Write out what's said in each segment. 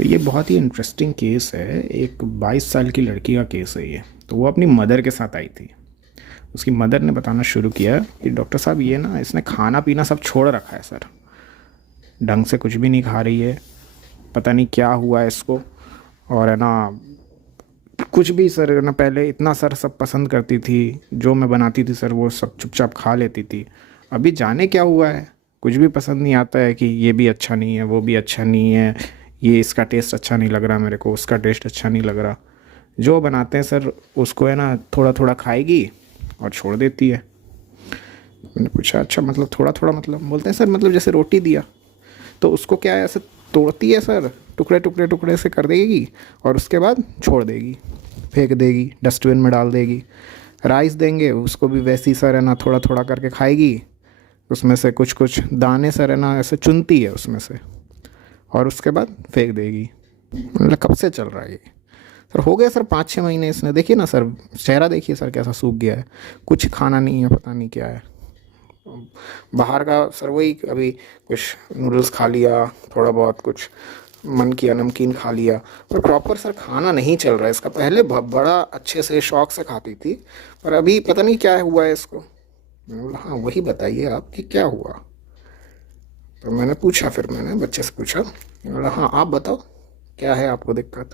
तो ये बहुत ही इंटरेस्टिंग केस है। एक 22 साल की लड़की का केस है ये। तो वो अपनी मदर के साथ आई थी। उसकी मदर ने बताना शुरू किया कि डॉक्टर साहब ये ना इसने खाना पीना सब छोड़ रखा है सर, ढंग से कुछ भी नहीं खा रही है, पता नहीं क्या हुआ है इसको। और है ना कुछ भी सर है ना, पहले इतना सर सब पसंद करती थी, जो मैं बनाती थी सर वो सब चुपचाप खा लेती थी। अभी जाने क्या हुआ है, कुछ भी पसंद नहीं आता है कि ये भी अच्छा नहीं है, वो भी अच्छा नहीं है, ये इसका टेस्ट अच्छा नहीं लग रहा मेरे को, उसका टेस्ट अच्छा नहीं लग रहा। जो बनाते हैं सर उसको है ना थोड़ा थोड़ा खाएगी और छोड़ देती है। मैंने पूछा अच्छा मतलब थोड़ा थोड़ा मतलब, बोलते हैं सर मतलब जैसे रोटी दिया तो उसको क्या है ऐसे तोड़ती है सर, टुकड़े टुकड़े टुकड़े से कर देगी और उसके बाद छोड़ देगी, फेंक देगी, डस्टबिन में डाल देगी। राइस देंगे उसको भी वैसी सर है ना थोड़ा थोड़ा करके खाएगी, उसमें से कुछ कुछ दाने सर है ना ऐसे चुनती है उसमें से और उसके बाद फेंक देगी। मतलब कब से चल रहा है ये सर? हो गया सर 5-6 महीने इसने, देखिए ना सर चेहरा देखिए सर कैसा सूख गया है, कुछ खाना नहीं है, पता नहीं क्या है। बाहर का सर वही अभी कुछ नूडल्स खा लिया, थोड़ा बहुत कुछ मन किया नमकीन खा लिया, पर प्रॉपर सर खाना नहीं चल रहा है इसका। पहले बड़ा अच्छे से शौक से खाती थी, पर अभी पता नहीं क्या हुआ है इसको। मैंने बोला हाँ वही बताइए आप कि क्या हुआ। तो मैंने पूछा, फिर मैंने बच्चे से पूछा, मैंने बोला हाँ आप बताओ क्या है आपको दिक्कत।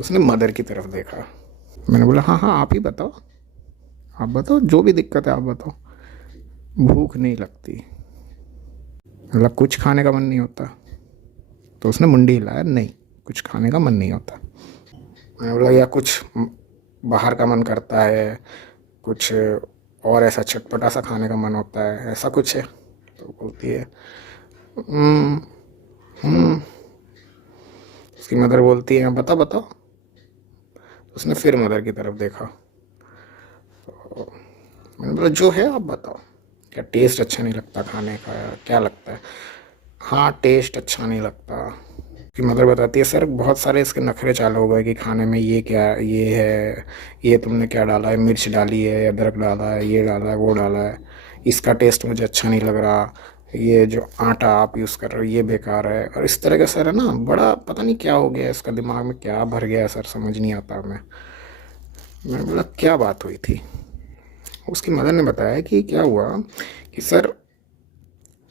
उसने मदर की तरफ देखा। मैंने बोला हाँ हाँ आप ही बताओ, आप बताओ जो भी दिक्कत है आप बताओ। भूख नहीं लगती, मतलब कुछ खाने का मन नहीं होता। तो उसने मुंडी हिलाया, नहीं कुछ खाने का मन नहीं होता। मैंने बोला या कुछ बाहर का मन करता है, कुछ और ऐसा चटपटा सा खाने का मन होता है, ऐसा कुछ है? तो बोलती है "हम्म, हम्म।" उसकी मदर बोलती है बता बताओ। उसने फिर मदर की तरफ देखा। मैंने बोला जो है आप बताओ, क्या टेस्ट अच्छा नहीं लगता खाने का, क्या लगता है? हाँ टेस्ट अच्छा नहीं लगता। कि मदर बताती है सर बहुत सारे इसके नखरे चालू हो गए कि खाने में ये क्या ये है, ये तुमने क्या डाला है, मिर्च डाली है, अदरक डाला है, ये डाला है, वो डाला है, इसका टेस्ट मुझे अच्छा नहीं लग रहा, ये जो आटा आप यूज़ कर रहे हो ये बेकार है। और इस तरह का सर है ना, बड़ा पता नहीं क्या हो गया इसका, दिमाग में क्या भर गया है सर, समझ नहीं आता हमें। मैंने बोला क्या बात हुई थी? उसकी मदर ने बताया कि क्या हुआ कि सर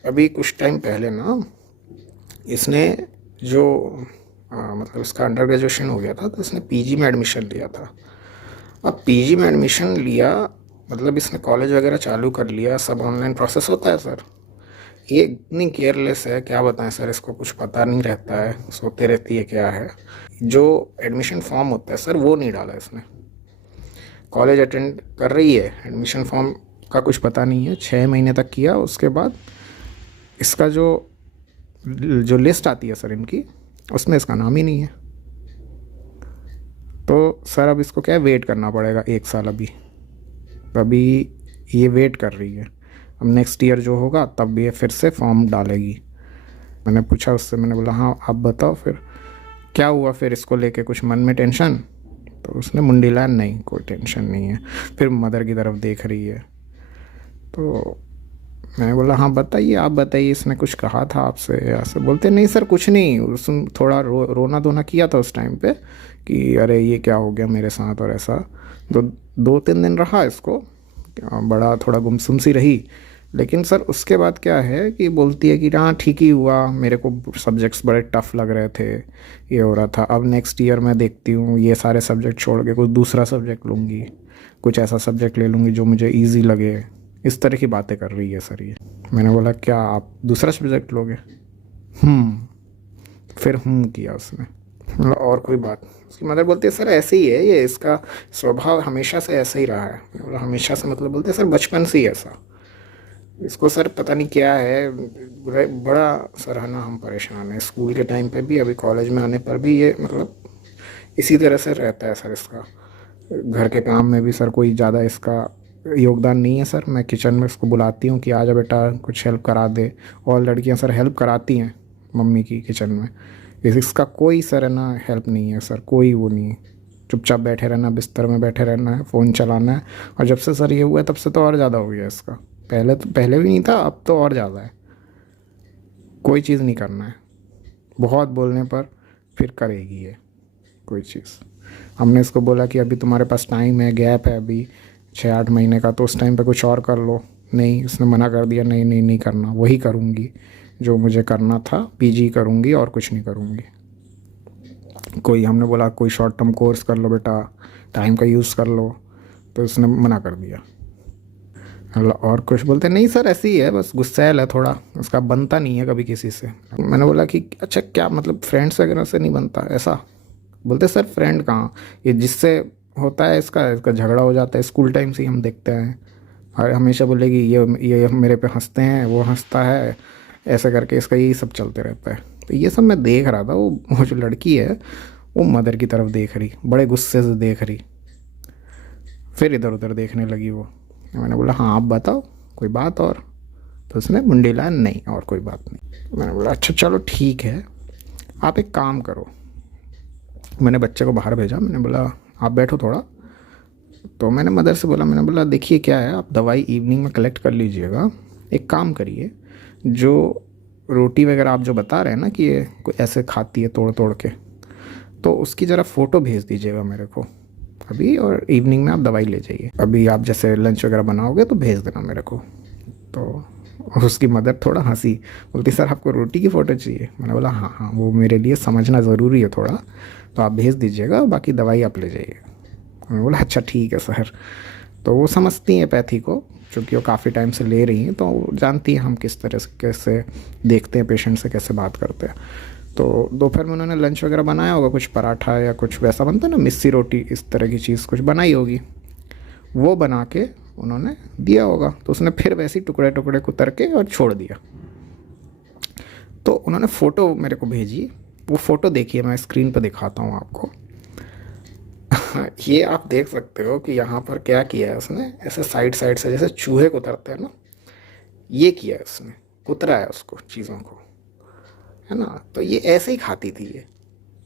अभी कुछ टाइम पहले ना इसने जो मतलब इसका अंडर ग्रेजुएशन हो गया था तो इसने पीजी में एडमिशन लिया था। अब पीजी में एडमिशन लिया मतलब इसने कॉलेज वगैरह चालू कर लिया, सब ऑनलाइन प्रोसेस होता है सर। ये इतनी केयरलेस है क्या बताएं सर, इसको कुछ पता नहीं रहता है, सोते रहती है क्या है। जो एडमिशन फॉर्म होता है सर वो नहीं डाला इसने। कॉलेज अटेंड कर रही है, एडमिशन फॉर्म का कुछ पता नहीं है, 6 महीने तक किया। उसके बाद इसका जो जो लिस्ट आती है सर इनकी, उसमें इसका नाम ही नहीं है। तो सर अब इसको क्या है, वेट करना पड़ेगा 1 साल अभी। अभी ये वेट कर रही है, अब नेक्स्ट ईयर जो होगा तब ये फिर से फॉर्म डालेगी। मैंने पूछा उससे, मैंने बोला हाँ आप बताओ फिर क्या हुआ, फिर इसको लेके कुछ मन में टेंशन? तो उसने मुंडी लाया, नहीं कोई टेंशन नहीं है। फिर मदर की तरफ देख रही है। तो मैंने बोला हाँ बताइए आप बताइए, इसने कुछ कहा था आपसे? ऐसे बोलते नहीं सर कुछ नहीं, उसने थोड़ा रोना धोना किया था उस टाइम पे कि अरे ये क्या हो गया मेरे साथ और ऐसा। तो 2-3 दिन रहा इसको, बड़ा थोड़ा गुमसुम सी रही। लेकिन सर उसके बाद क्या है कि बोलती है कि हाँ ठीक ही हुआ, मेरे को सब्जेक्ट्स बड़े टफ लग रहे थे, ये हो रहा था, अब नेक्स्ट ईयर मैं देखती हूँ ये सारे सब्जेक्ट छोड़ के कुछ दूसरा सब्जेक्ट लूँगी, कुछ ऐसा सब्जेक्ट ले लूँगी जो मुझे ईजी लगे। इस तरह की बातें कर रही है सर ये। मैंने बोला क्या आप दूसरा सब्जेक्ट लोगे? फिर किया उसने। मतलब और कोई बात? उसकी मदर बोलती है सर ऐसे ही है ये, इसका स्वभाव हमेशा से ऐसा ही रहा है। मैंने बोला हमेशा से मतलब? बोलते सर बचपन से ही ऐसा, इसको सर पता नहीं क्या है, बड़ा सर है ना हम परेशान हैं। स्कूल के टाइम पे भी, अभी कॉलेज में आने पर भी ये मतलब इसी तरह से रहता है सर इसका। घर के काम में भी सर कोई ज़्यादा इसका योगदान नहीं है सर। मैं किचन में उसको बुलाती हूँ कि आजा बेटा कुछ हेल्प करा दे, और लड़कियाँ सर हेल्प कराती हैं मम्मी की किचन में। इसका कोई सर है ना हेल्प नहीं है सर, कोई वो नहीं है। चुपचाप बैठे रहना, बिस्तर में बैठे रहना है, फ़ोन चलाना है। और जब से सर ये हुआ है तब से तो और ज़्यादा हो गया इसका। पहले भी नहीं था, अब तो और ज़्यादा है। कोई चीज़ नहीं करना है, बहुत बोलने पर फिर करेगी ये कोई चीज़। हमने इसको बोला कि अभी तुम्हारे पास टाइम है, गैप है अभी 6-8 महीने का, तो उस टाइम पे कुछ और कर लो। नहीं, उसने मना कर दिया, नहीं नहीं नहीं करना, वही करूँगी जो मुझे करना था, पीजी करूँगी और कुछ नहीं करूँगी। कोई हमने बोला कोई शॉर्ट टर्म कोर्स कर लो बेटा, टाइम का यूज़ कर लो, तो उसने मना कर दिया। और कुछ बोलते नहीं सर ऐसे ही है, बस गुस्सैल है थोड़ा, उसका बनता नहीं है कभी किसी से। मैंने बोला कि अच्छा क्या मतलब फ्रेंड्स वगैरह से नहीं बनता ऐसा? बोलते सर फ्रेंड कहाँ, ये जिससे होता है इसका इसका झगड़ा हो जाता है, स्कूल टाइम से ही हम देखते हैं। और हमेशा बोलेगी ये मेरे पे हंसते हैं, वो हंसता है, ऐसा करके इसका यही सब चलते रहता है। तो ये सब मैं देख रहा था, वो जो लड़की है वो मदर की तरफ देख रही, बड़े गुस्से से देख रही, फिर इधर उधर देखने लगी वो। मैंने बोला हाँ आप बताओ कोई बात और? तो उसने मुंडी लाया, नहीं और कोई बात नहीं। मैंने बोला अच्छा चलो ठीक है, आप एक काम करो। मैंने बच्चे को बाहर भेजा, मैंने बोला आप बैठो थोड़ा। तो मैंने मदर से बोला, मैंने बोला देखिए क्या है, आप दवाई इवनिंग में कलेक्ट कर लीजिएगा, एक काम करिए, जो रोटी वगैरह आप जो बता रहे हैं ना कि ये कोई ऐसे खाती है तोड़ तोड़ के, तो उसकी ज़रा फ़ोटो भेज दीजिएगा मेरे को अभी, और इवनिंग में आप दवाई ले जाइए। अभी आप जैसे लंच वगैरह बनाओगे तो भेज देना मेरे को। तो उसकी मदर थोड़ा हंसी, बोलती सर आपको रोटी की फ़ोटो चाहिए? मैंने बोला हाँ हाँ, वो मेरे लिए समझना ज़रूरी है थोड़ा, तो आप भेज दीजिएगा, बाकी दवाई आप ले जाइए। मैंने बोला अच्छा ठीक है सर। तो वो समझती हैं पैथी को, क्योंकि वो काफ़ी टाइम से ले रही हैं, तो वो जानती हैं हम किस तरह से कैसे देखते हैं पेशेंट से, कैसे बात करते हैं। तो दोपहर में उन्होंने लंच वगैरह बनाया होगा, कुछ पराठा या कुछ वैसा बनता है ना, मिस्सी रोटी, इस तरह की चीज़ कुछ बनाई होगी, वो बना के उन्होंने दिया होगा। तो उसने फिर वैसे ही टुकड़े टुकड़े कुतर के और छोड़ दिया। तो उन्होंने फ़ोटो मेरे को भेजी, वो फ़ोटो देखिए, मैं स्क्रीन पर दिखाता हूँ आपको। ये आप देख सकते हो कि यहाँ पर क्या किया है उसने, ऐसे साइड साइड से जैसे चूहे कुतरते हैं ना, ये किया है उसने, कुतरा है उसको चीज़ों को, है ना। तो ये ऐसे ही खाती थी, ये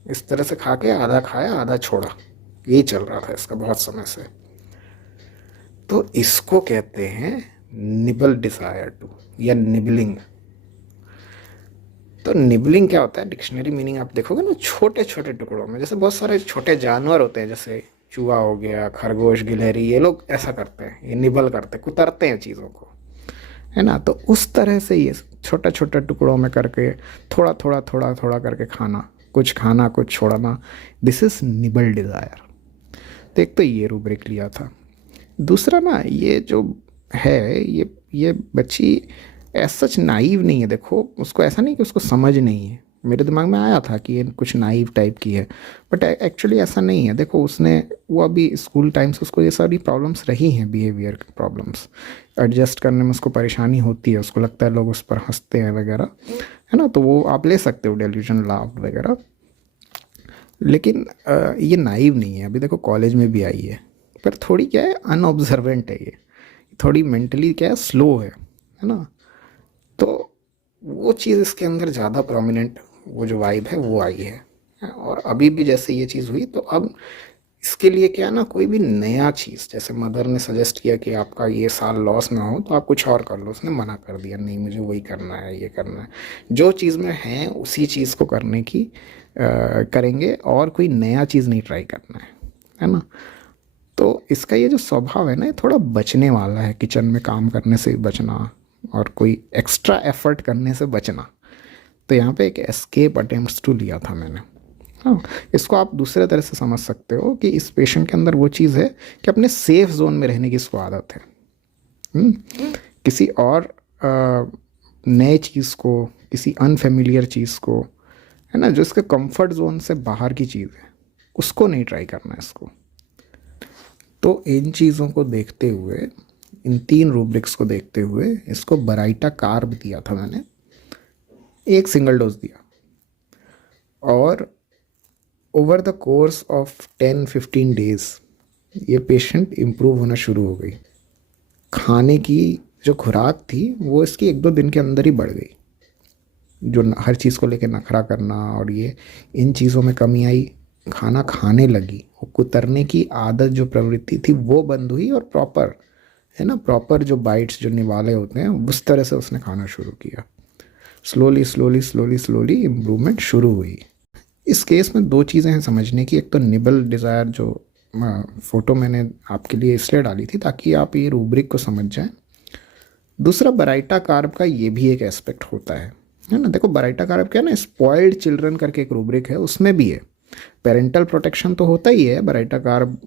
इस तरह से खा के आधा खाया आधा छोड़ा, यही चल रहा था इसका बहुत समय से। तो इसको कहते हैं निबल डिज़ायर टू, या निबलिंग। तो निबलिंग क्या होता है, डिक्शनरी मीनिंग आप देखोगे ना, छोटे छोटे टुकड़ों में, जैसे बहुत सारे छोटे जानवर होते हैं, जैसे चूहा हो गया, खरगोश, गिलहरी, ये लोग ऐसा करते हैं, ये निबल करते हैं, कुतरते हैं चीज़ों को, है ना। तो उस तरह से ये छोटा छोटा टुकड़ों में करके थोड़ा थोड़ा थोड़ा थोड़ा करके खाना कुछ छोड़ना, दिस इज़ निबल डिज़ायर। तो एक तो ये रूब्रिक लिया था। दूसरा ना, ये जो है, ये बच्ची ऐसा सच नाइव नहीं है। देखो उसको ऐसा नहीं कि उसको समझ नहीं है, मेरे दिमाग में आया था कि ये कुछ नाइव टाइप की है, बट एक्चुअली ऐसा नहीं है। देखो उसने, वो अभी स्कूल टाइम से उसको ये सारी प्रॉब्लम्स रही हैं, बिहेवियर प्रॉब्लम्स, एडजस्ट करने में उसको परेशानी होती है, उसको लगता है लोग उस पर हंसते हैं वगैरह, है ना। तो वो आप ले सकते हो डेल्यूजन लाभ वगैरह, लेकिन ये नाइव नहीं है। अभी देखो कॉलेज में भी आई है, पर थोड़ी क्या है, अनऑब्जर्वेंट है ये, थोड़ी मेंटली क्या है, स्लो है ना। तो वो चीज़ इसके अंदर ज़्यादा प्रोमिनेंट, वो जो वाइब है वो आई है। और अभी भी जैसे ये चीज़ हुई, तो अब इसके लिए क्या है ना, कोई भी नया चीज़, जैसे मदर ने सजेस्ट किया कि आपका ये साल लॉस ना हो तो आप कुछ और कर लो, उसने मना कर दिया, नहीं मुझे वही करना है, ये करना है, जो चीज़ में है उसी चीज़ को करने की करेंगे, और कोई नया चीज़ नहीं ट्राई करना है ना। तो इसका ये जो स्वभाव है ना, ये थोड़ा बचने वाला है, किचन में काम करने से बचना और कोई एक्स्ट्रा एफर्ट करने से बचना। तो यहाँ पे एक एस्केप अटेम्प्ट्स टू लिया था मैंने। हाँ, इसको आप दूसरे तरह से समझ सकते हो कि इस पेशेंट के अंदर वो चीज़ है कि अपने सेफ जोन में रहने की इसको आदत है। किसी और नए चीज़ को, किसी अनफेमिलियर चीज़ को, है ना, जो इसके कंफर्ट जोन से बाहर की चीज़ है, उसको नहीं ट्राई करना है इसको। तो इन चीज़ों को देखते हुए, इन 3 रूब्रिक्स को देखते हुए, इसको बराइटा कार्ब दिया था मैंने, एक सिंगल डोज दिया, और over the course of 10-15 days ये पेशेंट इम्प्रूव होना शुरू हो गई। खाने की जो खुराक थी वो इसकी 1-2 दिन के अंदर ही बढ़ गई, जो हर चीज़ को लेकर नखरा करना और ये, इन चीज़ों में कमी आई, खाना खाने लगी, वो कुतरने की आदत जो प्रवृत्ति थी वो बंद हुई, और प्रॉपर, है ना, प्रॉपर जो बाइट्स, जो निवाले होते हैं, उस तरह से उसने खाना शुरू किया। Slowly slowly slowly slowly improvement शुरू हुई। इस केस में दो चीज़ें हैं समझने की। एक तो निबल डिज़ायर, जो फ़ोटो मैंने आपके लिए इसलिए डाली थी ताकि आप ये रूब्रिक को समझ जाएं। दूसरा बराइटा कार्व का ये भी एक एस्पेक्ट होता है ना। देखो बराइटा कार्व क्या है ना, स्पॉइल्ड चिल्ड्रन करके एक रूब्रिक है, उसमें भी है पेरेंटल प्रोटेक्शन तो होता ही है। बराइटा कार्व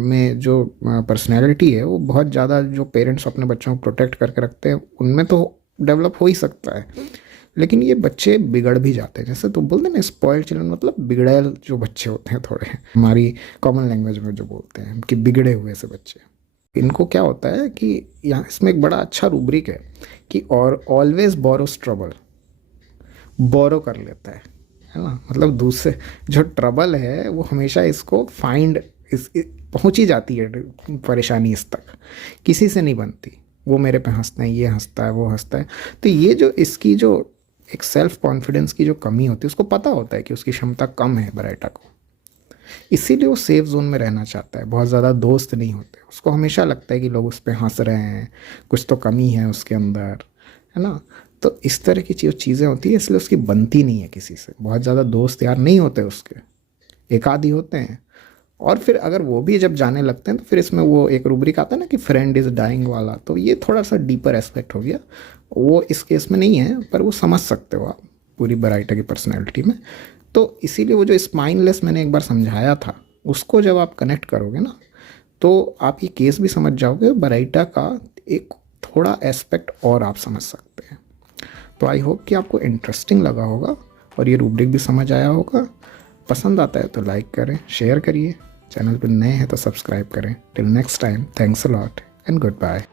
में जो पर्सनैलिटी है वो बहुत ज़्यादा, जो पेरेंट्स अपने बच्चों को प्रोटेक्ट करके रखते हैं उनमें तो डेवलप हो ही सकता है, लेकिन ये बच्चे बिगड़ भी जाते हैं। जैसे तो बोलते हैं ना स्पॉइल्ड चिल्ड्रन, मतलब बिगड़ैल जो बच्चे होते हैं, थोड़े हमारी कॉमन लैंग्वेज में जो बोलते हैं कि बिगड़े हुए से बच्चे, इनको क्या होता है कि यहाँ इसमें एक बड़ा अच्छा रूब्रिक है कि और ऑलवेज बोरोस ट्रबल, बोरो कर लेता है ना। मतलब दूसरे जो ट्रबल है वो हमेशा इसको फाइंड पहुँच ही जाती है परेशानी इस तक, किसी से नहीं बनती। वो मेरे पे हंसते हैं, ये हंसता है, वो हंसता है। तो ये जो इसकी जो एक सेल्फ कॉन्फिडेंस की जो कमी होती है, उसको पता होता है कि उसकी क्षमता कम है बराइटा को, इसीलिए वो सेफ जोन में रहना चाहता है। बहुत ज़्यादा दोस्त नहीं होते, उसको हमेशा लगता है कि लोग उस पर हंस रहे हैं, कुछ तो कमी है उसके अंदर, है ना। तो इस तरह की जो चीज़ें होती है, इसलिए उसकी बनती नहीं है किसी से। बहुत ज़्यादा दोस्त यार नहीं होते उसके, एक आध ही होते हैं। और फिर अगर वो भी जब जाने लगते हैं तो फिर इसमें वो एक रूब्रिक आता है ना कि फ्रेंड इज़ डाइंग वाला, तो ये थोड़ा सा डीपर एस्पेक्ट हो गया। वो इस केस में नहीं है, पर वो समझ सकते हो आप पूरी बराइटा की पर्सनैलिटी में। तो इसीलिए वो जो स्पाइनलेस मैंने एक बार समझाया था, उसको जब आप कनेक्ट करोगे ना, तो आप ये केस भी समझ जाओगे, बराइटा का एक थोड़ा एस्पेक्ट और आप समझ सकते हैं। तो आई होप कि आपको इंटरेस्टिंग लगा होगा और ये रूब्रिक भी समझ आया होगा। पसंद आता है तो लाइक करें, शेयर करिए, चैनल पर नए हैं तो सब्सक्राइब करें। Till next time, thanks a lot and good bye.